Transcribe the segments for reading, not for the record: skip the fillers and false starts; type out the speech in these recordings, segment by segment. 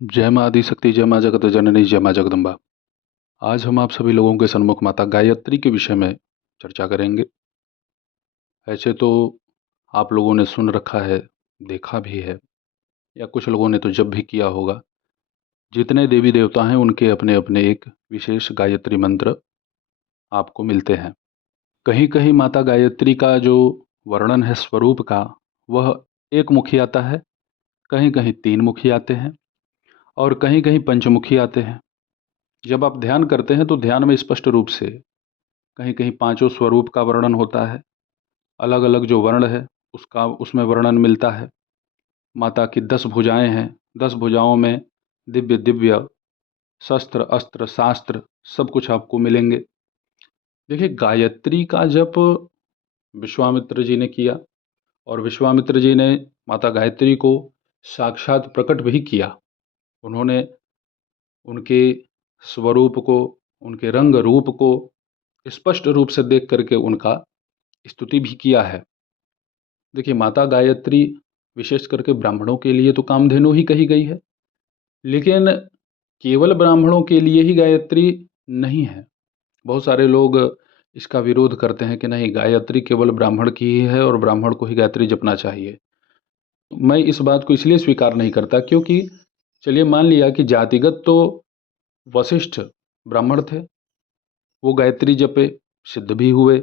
जय माँ आदिशक्ति, जय माँ जगत जननी, जय माँ जगदम्बा। आज हम आप सभी लोगों के सन्मुख माता गायत्री के विषय में चर्चा करेंगे। ऐसे तो आप लोगों ने सुन रखा है, देखा भी है, या कुछ लोगों ने तो जप भी किया होगा। जितने देवी देवता हैं उनके अपने अपने एक विशेष गायत्री मंत्र आपको मिलते हैं। कहीं कहीं माता गायत्री का जो वर्णन है स्वरूप का, वह एक मुखी आता है, कहीं कहीं तीन मुखी आते हैं और कहीं कहीं पंचमुखी आते हैं। जब आप ध्यान करते हैं तो ध्यान में स्पष्ट रूप से कहीं कहीं पांचों स्वरूप का वर्णन होता है। अलग अलग जो वर्ण है उसका उसमें वर्णन मिलता है। माता की 10 भुजाएं हैं, 10 भुजाओं में दिव्य दिव्य शस्त्र अस्त्र शास्त्र सब कुछ आपको मिलेंगे। देखिए, गायत्री का जप विश्वामित्र जी ने किया और विश्वामित्र जी ने माता गायत्री को साक्षात प्रकट भी किया। उन्होंने उनके स्वरूप को, उनके रंग रूप को स्पष्ट रूप से देख करके उनका स्तुति भी किया है। देखिए, माता गायत्री विशेष करके ब्राह्मणों के लिए तो कामधेनु ही कही गई है, लेकिन केवल ब्राह्मणों के लिए ही गायत्री नहीं है। बहुत सारे लोग इसका विरोध करते हैं कि नहीं, गायत्री केवल ब्राह्मण की ही है और ब्राह्मण को ही गायत्री जपना चाहिए। मैं इस बात को इसलिए स्वीकार नहीं करता क्योंकि चलिए मान लिया कि जातिगत तो वशिष्ठ ब्राह्मण थे, वो गायत्री जपे, सिद्ध भी हुए,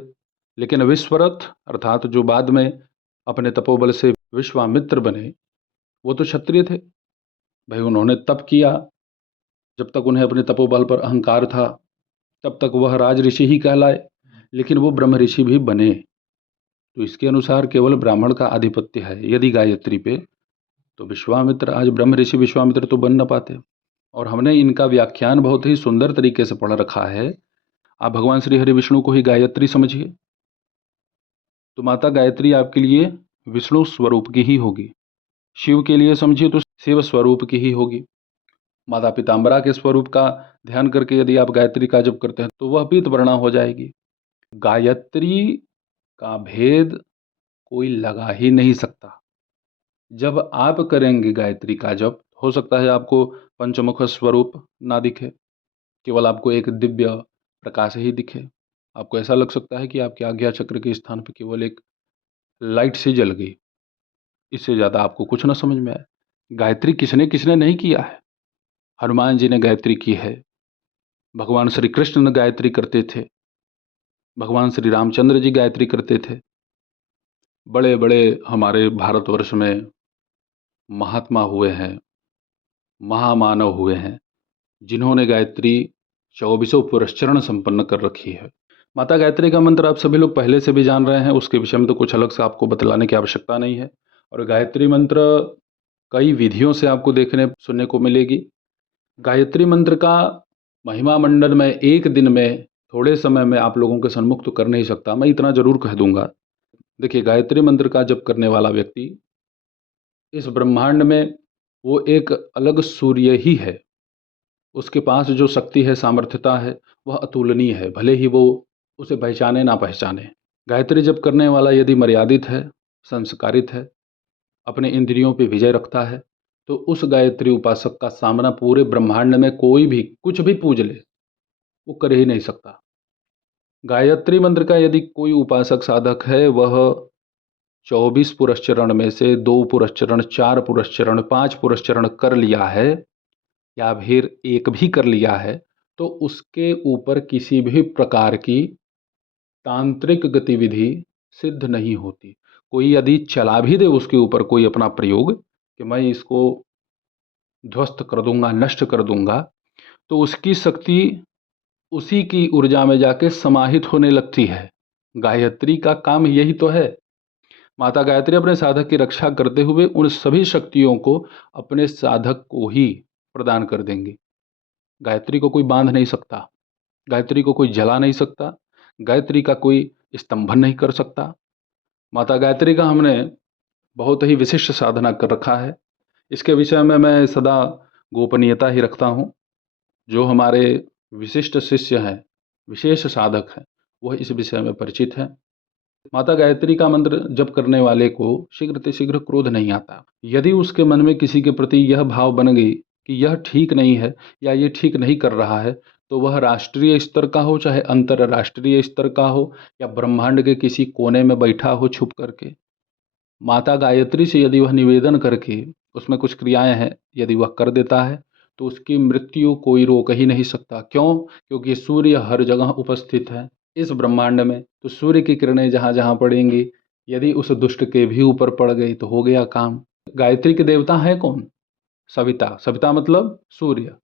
लेकिन विश्वरथ अर्थात जो बाद में अपने तपोबल से विश्वामित्र बने, वो तो क्षत्रिय थे। भाई, उन्होंने तप किया, जब तक उन्हें अपने तपोबल पर अहंकार था तब तक वह राज ऋषि ही कहलाए, लेकिन वो ब्रह्म ऋषि भी बने। तो इसके अनुसार केवल ब्राह्मण का आधिपत्य है यदि गायत्री पे, तो विश्वामित्र, आज ब्रह्म ऋषि विश्वामित्र तो बन न पाते। और हमने इनका व्याख्यान बहुत ही सुंदर तरीके से पढ़ रखा है। आप भगवान श्री हरि विष्णु को ही गायत्री समझिए, तो माता गायत्री आपके लिए विष्णु स्वरूप की ही होगी। शिव के लिए समझिए तो शिव स्वरूप की ही होगी। माता पीताम्बरा के स्वरूप का ध्यान करके यदि आप गायत्री का जप करते हैं तो वह पीतवर्णा हो जाएगी। गायत्री का भेद कोई लगा ही नहीं सकता। जब आप करेंगे गायत्री का जप, हो सकता है आपको पंचमुख स्वरूप ना दिखे, केवल आपको एक दिव्य प्रकाश ही दिखे। आपको ऐसा लग सकता है कि आपके आज्ञा चक्र के स्थान पर केवल एक लाइट सी जल गई। इससे ज़्यादा आपको कुछ ना समझ में आए। गायत्री किसने किसने नहीं किया है? हनुमान जी ने गायत्री की है, भगवान श्री कृष्ण ने गायत्री करते थे, भगवान श्री रामचंद्र जी गायत्री करते थे। बड़े बड़े हमारे भारतवर्ष में महात्मा हुए हैं, महामानव हुए हैं, जिन्होंने गायत्री 24 पुरस्चरण संपन्न कर रखी है। माता गायत्री का मंत्र आप सभी लोग पहले से भी जान रहे हैं, उसके विषय में तो कुछ अलग से आपको बतलाने की आवश्यकता नहीं है। और गायत्री मंत्र कई विधियों से आपको देखने सुनने को मिलेगी। गायत्री मंत्र का महिमा मंडन में एक दिन में, थोड़े समय में आप लोगों के सन्मुख तो कर नहीं सकता। मैं इतना जरूर कह दूंगा, देखिए, गायत्री मंत्र का जप करने वाला व्यक्ति इस ब्रह्मांड में वो एक अलग सूर्य ही है। उसके पास जो शक्ति है, सामर्थ्यता है, वह अतुलनीय है, भले ही वो उसे पहचाने ना पहचाने। गायत्री जप करने वाला यदि मर्यादित है, संस्कारित है, अपने इंद्रियों पे विजय रखता है, तो उस गायत्री उपासक का सामना पूरे ब्रह्मांड में कोई भी कुछ भी पूज ले, वो कर ही नहीं सकता। गायत्री मंत्र का यदि कोई उपासक साधक है, वह 24 पुरस्चरण में से 2 पुरस्चरण, 4 पुरस्चरण, 5 पुरस्चरण कर लिया है, या फिर एक भी कर लिया है, तो उसके ऊपर किसी भी प्रकार की तांत्रिक गतिविधि सिद्ध नहीं होती। कोई यदि चला भी दे उसके ऊपर कोई अपना प्रयोग कि मैं इसको ध्वस्त कर दूंगा, नष्ट कर दूंगा, तो उसकी शक्ति उसी की ऊर्जा में जाके समाहित होने लगती है। गायत्री का काम यही तो है। माता गायत्री अपने साधक की रक्षा करते हुए उन सभी शक्तियों को अपने साधक को ही प्रदान कर देंगी। गायत्री को कोई बांध नहीं सकता, गायत्री को कोई जला नहीं सकता, गायत्री का कोई स्तंभन नहीं कर सकता। माता गायत्री का हमने बहुत ही विशिष्ट साधना कर रखा है। इसके विषय में मैं सदा गोपनीयता ही रखता हूँ। जो हमारे विशिष्ट शिष्य हैं, विशेष साधक हैं, वह इस विषय में परिचित हैं। माता गायत्री का मंत्र जप करने वाले को शीघ्र क्रोध नहीं आता। यदि उसके मन में किसी के प्रति यह भाव बन गई कि यह ठीक नहीं है या ये ठीक नहीं कर रहा है, तो वह राष्ट्रीय स्तर का हो चाहे अंतर्राष्ट्रीय स्तर का हो या ब्रह्मांड के किसी कोने में बैठा हो छुप करके, माता गायत्री से यदि वह निवेदन करके उसमें कुछ क्रियाएं हैं यदि वह कर देता है तो उसकी मृत्यु कोई रोक ही नहीं सकता। क्यों? क्योंकि सूर्य हर जगह उपस्थित है इस ब्रह्मांड में, तो सूर्य की किरणें जहाँ जहाँ पड़ेंगी, यदि उस दुष्ट के भी ऊपर पड़ गई तो हो गया काम। गायत्री के देवता है कौन? सविता। सविता मतलब सूर्य।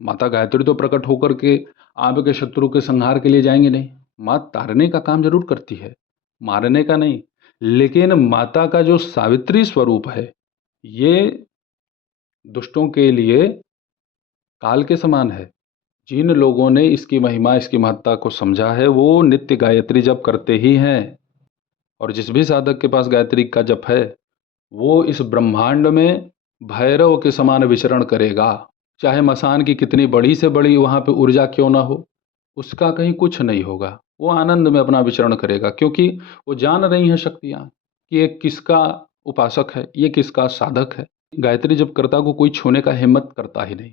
माता गायत्री तो प्रकट होकर के आपके शत्रु के संहार के लिए जाएंगे नहीं। माँ तारने का काम जरूर करती है, मारने का नहीं। लेकिन माता का जो सावित्री स्वरूप है, ये दुष्टों के लिए काल के समान है। जिन लोगों ने इसकी महिमा, इसकी महत्ता को समझा है, वो नित्य गायत्री जप करते ही हैं। और जिस भी साधक के पास गायत्री का जप है, वो इस ब्रह्मांड में भैरव के समान विचरण करेगा। चाहे मसान की कितनी बड़ी से बड़ी वहाँ पे ऊर्जा क्यों ना हो, उसका कहीं कुछ नहीं होगा। वो आनंद में अपना विचरण करेगा, क्योंकि वो जान रही हैं शक्तियाँ कि ये किसका उपासक है, ये किसका साधक है। गायत्री जप कर्ता को कोई छूने का हिम्मत करता ही नहीं।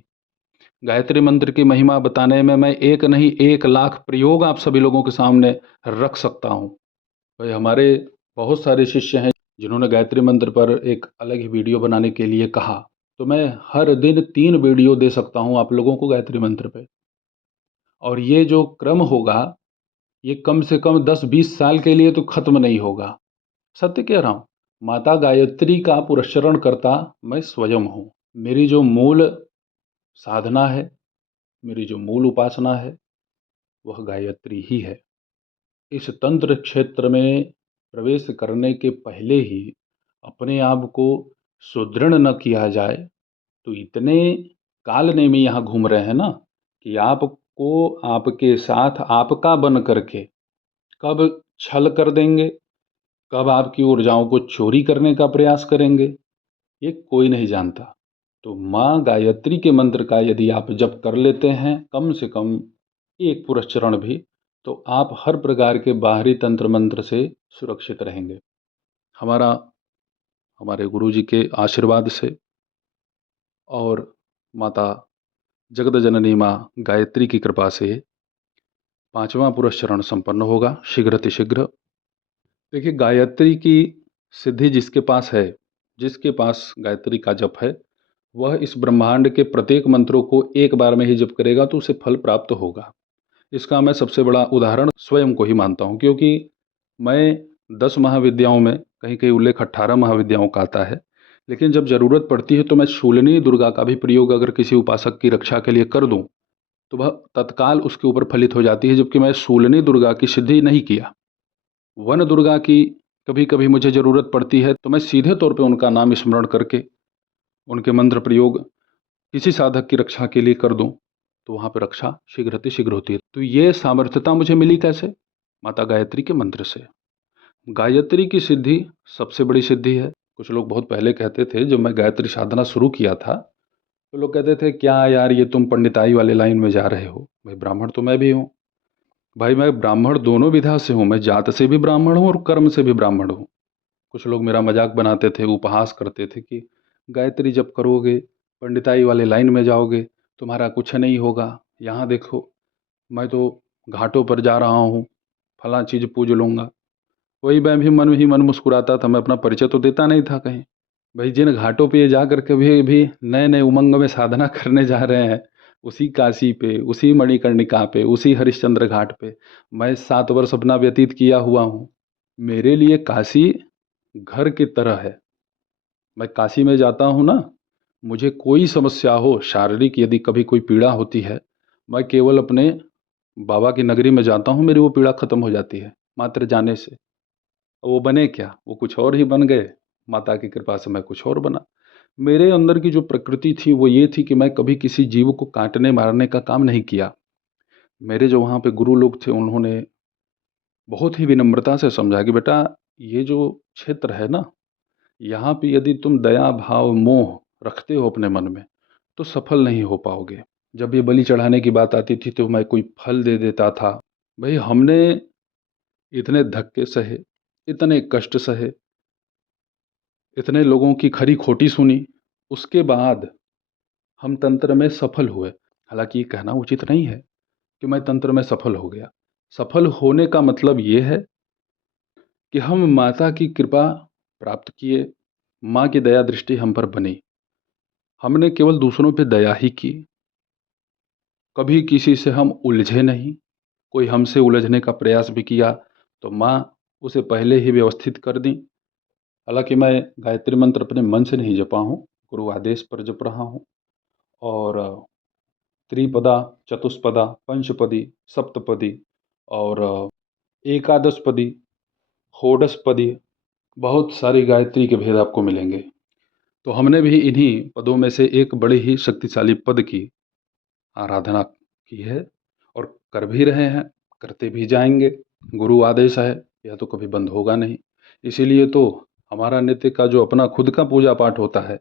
गायत्री मंत्र की महिमा बताने में मैं एक नहीं 1 लाख प्रयोग आप सभी लोगों के सामने रख सकता हूँ। भाई हमारे बहुत सारे शिष्य हैं जिन्होंने गायत्री मंत्र पर एक अलग ही वीडियो बनाने के लिए कहा, तो मैं हर दिन 3 वीडियो दे सकता हूँ आप लोगों को गायत्री मंत्र पे। और ये जो क्रम होगा, ये कम से कम 10-20 साल के लिए तो खत्म नहीं होगा। सत्य कह रहा हूँ। माता गायत्री का पुरस्चरण करता मैं स्वयं हूँ। मेरी जो मूल साधना है, मेरी जो मूल उपासना है, वह गायत्री ही है। इस तंत्र क्षेत्र में प्रवेश करने के पहले ही अपने आप को सुदृढ़ न किया जाए तो इतने कालनेमी यहाँ घूम रहे हैं ना, कि आपको आपके साथ आपका बन करके कब छल कर देंगे, कब आपकी ऊर्जाओं को चोरी करने का प्रयास करेंगे, ये कोई नहीं जानता। तो माँ गायत्री के मंत्र का यदि आप जप कर लेते हैं, कम से कम एक पुरस्चरण भी, तो आप हर प्रकार के बाहरी तंत्र मंत्र से सुरक्षित रहेंगे। हमारे गुरु जी के आशीर्वाद से और माता जगत जननी माँ गायत्री की कृपा से 5वां पुरस्चरण संपन्न होगा शीघ्रातिशीघ्र। देखिए, गायत्री की सिद्धि जिसके पास है, जिसके पास गायत्री का जप है, वह इस ब्रह्मांड के प्रत्येक मंत्रों को एक बार में ही जप करेगा तो उसे फल प्राप्त होगा। इसका मैं सबसे बड़ा उदाहरण स्वयं को ही मानता हूँ, क्योंकि मैं 10 महाविद्याओं में कहीं कहीं उल्लेख 18 महाविद्याओं का आता है, लेकिन जब ज़रूरत पड़ती है तो मैं शूलिनी दुर्गा का भी प्रयोग अगर किसी उपासक की रक्षा के लिए कर दूं तो वह तत्काल उसके ऊपर फलित हो जाती है। जबकि मैं शूलिनी दुर्गा की सिद्धि नहीं किया, वन दुर्गा की कभी कभी मुझे ज़रूरत पड़ती है तो मैं सीधे तौर पर उनका नाम स्मरण करके उनके मंत्र प्रयोग किसी साधक की रक्षा के लिए कर दूं तो वहाँ पर रक्षा शीघ्र होती है। तो ये सामर्थ्यता मुझे मिली कैसे? माता गायत्री के मंत्र से। गायत्री की सिद्धि सबसे बड़ी सिद्धि है। कुछ लोग बहुत पहले कहते थे, जब मैं गायत्री साधना शुरू किया था तो लोग कहते थे क्या यार ये तुम पंडिताई वाले लाइन में जा रहे हो। भाई ब्राह्मण तो मैं भी हूँ, भाई मैं ब्राह्मण दोनों विधा से हूँ, मैं जात से भी ब्राह्मण हूँ और कर्म से भी ब्राह्मण हूँ। कुछ लोग मेरा मजाक बनाते थे, उपहास करते थे कि गायत्री जब करोगे पंडिताई वाले लाइन में जाओगे, तुम्हारा कुछ नहीं होगा। यहाँ देखो, मैं तो घाटों पर जा रहा हूँ, फलां चीज़ पूज लूँगा। वही मैं भी मन मुस्कुराता था, मैं अपना परिचय तो देता नहीं था कहीं। भाई जिन घाटों पे ये जा कर के भी नए नए उमंग में साधना करने जा रहे हैं, उसी काशी पे, उसी मणिकर्णिका पे, उसी हरिश्चंद्र घाट पे मैं 7 वर्ष अपना व्यतीत किया हुआ हूँ। मेरे लिए काशी घर की तरह है। मैं काशी में जाता हूँ ना, मुझे कोई समस्या हो शारीरिक, यदि कभी कोई पीड़ा होती है, मैं केवल अपने बाबा की नगरी में जाता हूँ, मेरी वो पीड़ा खत्म हो जाती है मात्र जाने से। वो बने क्या, वो कुछ और ही बन गए, माता की कृपा से मैं कुछ और बना। मेरे अंदर की जो प्रकृति थी वो ये थी कि मैं कभी किसी जीव को काटने मारने का काम नहीं किया। मेरे जो वहाँ पे गुरु लोग थे, उन्होंने बहुत ही विनम्रता से समझा कि बेटा ये जो क्षेत्र है ना, यहाँ पे यदि तुम दया भाव मोह रखते हो अपने मन में तो सफल नहीं हो पाओगे। जब ये बलि चढ़ाने की बात आती थी तो मैं कोई फल दे देता था। भाई हमने इतने धक्के सहे, इतने कष्ट सहे, इतने लोगों की खरी खोटी सुनी, उसके बाद हम तंत्र में सफल हुए। हालांकि ये कहना उचित नहीं है कि मैं तंत्र में सफल हो गया। सफल होने का मतलब ये है कि हम माता की कृपा प्राप्त किए, माँ की दया दृष्टि हम पर बनी। हमने केवल दूसरों पे दया ही की, कभी किसी से हम उलझे नहीं। कोई हमसे उलझने का प्रयास भी किया तो माँ उसे पहले ही व्यवस्थित कर दी। हालांकि मैं गायत्री मंत्र अपने मन से नहीं जपा हूँ, गुरु आदेश पर जप रहा हूँ। और त्रिपदा, चतुष्पदा, पंचपदी, सप्तपदी और एकादशपदी, षोडशपदी, बहुत सारी गायत्री के भेद आपको मिलेंगे। तो हमने भी इन्हीं पदों में से एक बड़े ही शक्तिशाली पद की आराधना की है और कर भी रहे हैं, करते भी जाएंगे। गुरु आदेश है, यह तो कभी बंद होगा नहीं। इसीलिए तो हमारा नित्य का जो अपना खुद का पूजा पाठ होता है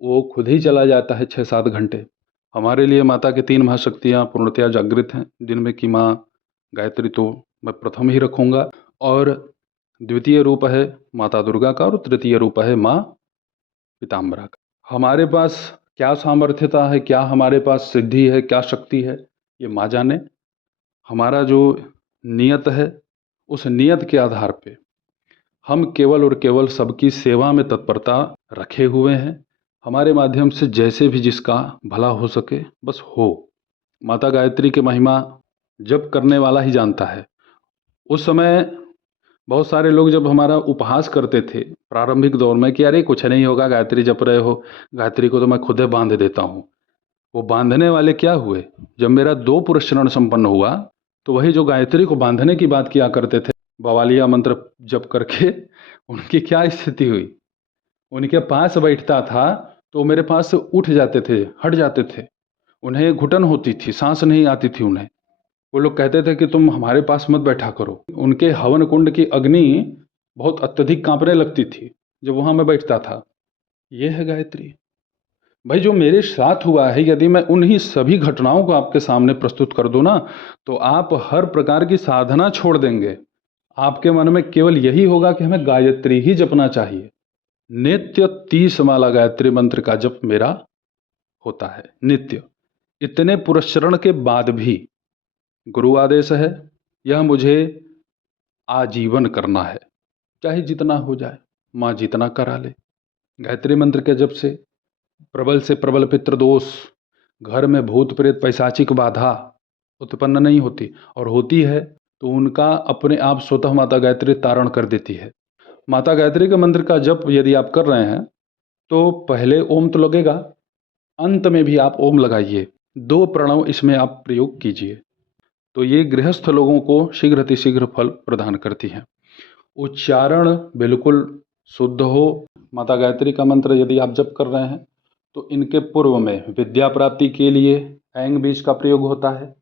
वो खुद ही चला जाता है 6-7 घंटे। हमारे लिए माता की 3 महाशक्तियाँ पूर्णतया जागृत हैं, जिनमें कि माँ गायत्री तो मैं प्रथम ही रखूँगा, और द्वितीय रूप है माता दुर्गा का, और तृतीय रूप है माँ पीताम्बरा का। हमारे पास क्या सामर्थ्यता है, क्या हमारे पास सिद्धि है, क्या शक्ति है, ये माँ जाने। हमारा जो नियत है, उस नियत के आधार पे हम केवल और केवल सबकी सेवा में तत्परता रखे हुए हैं। हमारे माध्यम से जैसे भी जिसका भला हो सके बस हो। माता गायत्री की महिमा जब करने वाला ही जानता है। उस समय बहुत सारे लोग जब हमारा उपहास करते थे प्रारंभिक दौर में कि अरे कुछ नहीं होगा, गायत्री जप रहे हो, गायत्री को तो मैं खुद बांध देता हूँ। वो बांधने वाले क्या हुए? जब मेरा 2 पुरस्चरण संपन्न हुआ तो वही जो गायत्री को बांधने की बात किया करते थे बवालिया मंत्र जप करके, उनकी क्या स्थिति हुई? उनके पास बैठता था तो मेरे पास से उठ जाते थे, हट जाते थे। उन्हें घुटन होती थी, सांस नहीं आती थी उन्हें। वो लोग कहते थे कि तुम हमारे पास मत बैठा करो। उनके हवन कुंड की अग्नि बहुत अत्यधिक कांपने लगती थी जब वहाँ मैं बैठता था। ये है गायत्री। भाई जो मेरे साथ हुआ है, यदि मैं उन्हीं सभी घटनाओं को आपके सामने प्रस्तुत कर दूं ना, तो आप हर प्रकार की साधना छोड़ देंगे। आपके मन में केवल यही होगा कि हमें गायत्री ही जपना चाहिए। नित्य 30 माला गायत्री मंत्र का जप मेरा होता है, नित्य। इतने पुरस्चरण के बाद भी गुरु आदेश है, यह मुझे आजीवन करना है, चाहे जितना हो जाए, माँ जितना करा ले। गायत्री मंत्र के जप से प्रबल पितृदोष, घर में भूत प्रेत पैशाचिक बाधा उत्पन्न नहीं होती, और होती है तो उनका अपने आप स्वतः माता गायत्री तारण कर देती है। माता गायत्री के मंत्र का जप यदि आप कर रहे हैं तो पहले ओम तो लगेगा, अंत में भी आप ओम लगाइए। 2 प्रणव इसमें आप प्रयोग कीजिए, तो ये गृहस्थ लोगों को शीघ्र अतिशीघ्र फल प्रदान करती हैं। उच्चारण बिल्कुल शुद्ध हो। माता गायत्री का मंत्र यदि आप जप कर रहे हैं तो इनके पूर्व में विद्या प्राप्ति के लिए ऐंग बीज का प्रयोग होता है,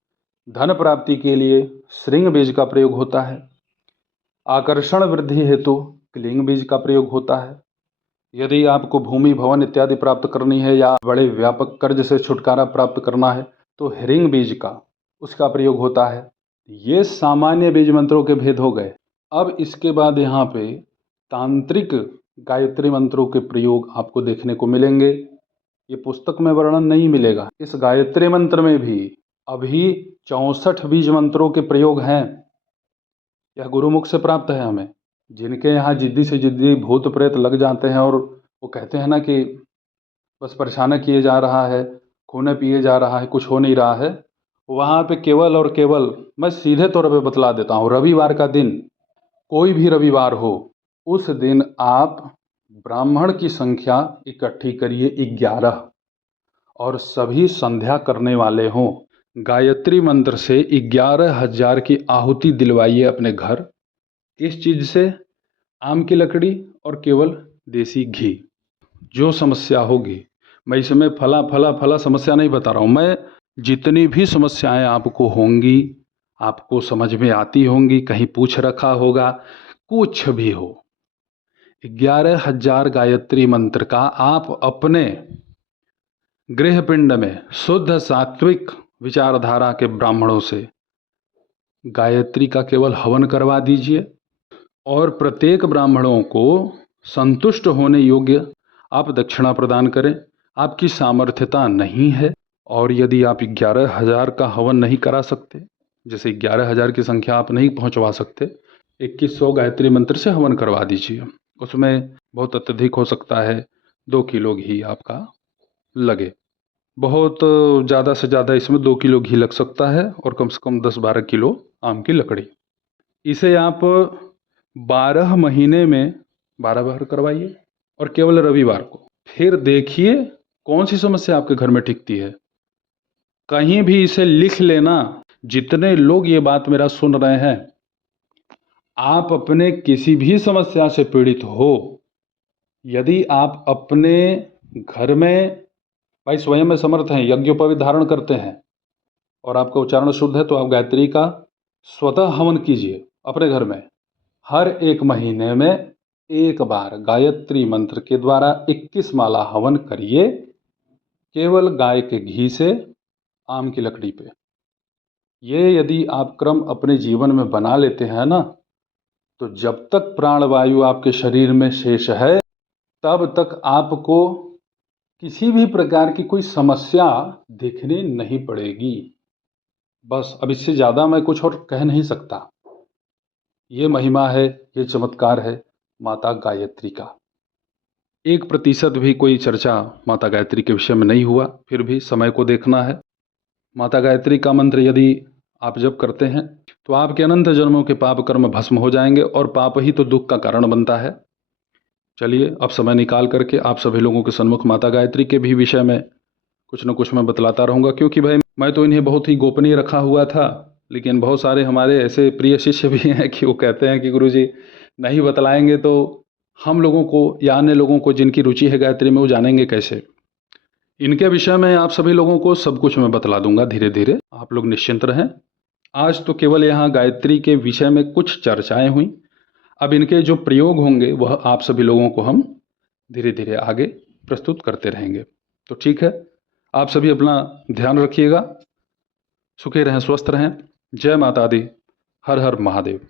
धन प्राप्ति के लिए श्रृंग बीज का प्रयोग होता है, आकर्षण वृद्धि हेतु क्लींग बीज का प्रयोग होता है। यदि आपको भूमि भवन इत्यादि प्राप्त करनी है या बड़े व्यापक कर्ज से छुटकारा प्राप्त करना है तो ह्रींग बीज का उसका प्रयोग होता है। ये सामान्य बीज मंत्रों के भेद हो गए। अब इसके बाद यहाँ पे तांत्रिक गायत्री मंत्रों के प्रयोग आपको देखने को मिलेंगे। ये पुस्तक में वर्णन नहीं मिलेगा। इस गायत्री मंत्र में भी अभी 64 बीज मंत्रों के प्रयोग हैं। यह गुरुमुख से प्राप्त है हमें। जिनके यहाँ जिद्दी से जिद्दी भूत प्रेत लग जाते हैं और वो कहते हैं ना कि बस परेशान किए जा रहा है, खून पिए जा रहा है, कुछ हो नहीं रहा है, वहाँ पे केवल और केवल मैं सीधे तौर पे बतला देता हूँ, रविवार का दिन, कोई भी रविवार हो, उस दिन आप ब्राह्मण की संख्या इकट्ठी करिए 11 और सभी संध्या करने वाले हों। गायत्री मंत्र से 11,000 की आहुति दिलवाइए अपने घर। किस चीज़ से? आम की लकड़ी और केवल देसी घी। जो समस्या होगी, मैं इसमें फला फला फला समस्या नहीं बता रहा हूँ, मैं जितनी भी समस्याएं आपको होंगी, आपको समझ में आती होंगी, कहीं पूछ रखा होगा, कुछ भी हो, 11,000 गायत्री मंत्र का आप अपने गृहपिंड में शुद्ध सात्विक विचारधारा के ब्राह्मणों से गायत्री का केवल हवन करवा दीजिए और प्रत्येक ब्राह्मणों को संतुष्ट होने योग्य आप दक्षिणा प्रदान करें। आपकी सामर्थ्यता नहीं है और यदि आप 11,000 का हवन नहीं करा सकते, जैसे 11,000 की संख्या आप नहीं पहुंचवा सकते, 2100 गायत्री मंत्र से हवन करवा दीजिए। उसमें बहुत अत्यधिक हो सकता है 2 किलो घी आपका लगे, बहुत ज़्यादा से ज़्यादा इसमें 2 किलो घी लग सकता है और कम से कम 10-12 किलो आम की लकड़ी। इसे आप 12 महीने में 12 बार करवाइए और केवल रविवार को। फिर देखिए कौन सी समस्या आपके घर में टिकती है। कहीं भी इसे लिख लेना। जितने लोग ये बात मेरा सुन रहे हैं, आप अपने किसी भी समस्या से पीड़ित हो, यदि आप अपने घर में भाई स्वयं में समर्थ हैं, यज्ञोपवीत धारण करते हैं और आपका उच्चारण शुद्ध है, तो आप गायत्री का स्वतः हवन कीजिए अपने घर में। हर 1 महीने में 1 बार गायत्री मंत्र के द्वारा 21 माला हवन करिए, केवल गाय के घी से, आम की लकड़ी पे। ये यदि आप क्रम अपने जीवन में बना लेते हैं ना, तो जब तक प्राणवायु आपके शरीर में शेष है, तब तक आपको किसी भी प्रकार की कोई समस्या देखने नहीं पड़ेगी। बस अब इससे ज़्यादा मैं कुछ और कह नहीं सकता। ये महिमा है, ये चमत्कार है माता गायत्री का। 1% भी कोई चर्चा माता गायत्री के विषय में नहीं हुआ, फिर भी समय को देखना है। माता गायत्री का मंत्र यदि आप जप करते हैं तो आपके अनंत जन्मों के पाप कर्म भस्म हो जाएंगे और पाप ही तो दुख का कारण बनता है। चलिए अब समय निकाल करके आप सभी लोगों के सन्मुख माता गायत्री के भी विषय में कुछ न कुछ मैं बतलाता रहूँगा, क्योंकि भाई मैं तो इन्हें बहुत ही गोपनीय रखा हुआ था, लेकिन बहुत सारे हमारे ऐसे प्रिय शिष्य भी हैं कि वो कहते हैं कि गुरुजी नहीं बतलाएंगे तो हम लोगों को या अन्य लोगों को जिनकी रुचि है गायत्री में, वो जानेंगे कैसे। इनके विषय में आप सभी लोगों को सब कुछ मैं बतला दूंगा धीरे धीरे, आप लोग निश्चिंत रहें। आज तो केवल यहाँ गायत्री के विषय में कुछ चर्चाएं हुई, अब इनके जो प्रयोग होंगे वह आप सभी लोगों को हम धीरे धीरे आगे प्रस्तुत करते रहेंगे। तो ठीक है, आप सभी अपना ध्यान रखिएगा, सुखी रहें, स्वस्थ रहें। जय माता दी, हर हर महादेव।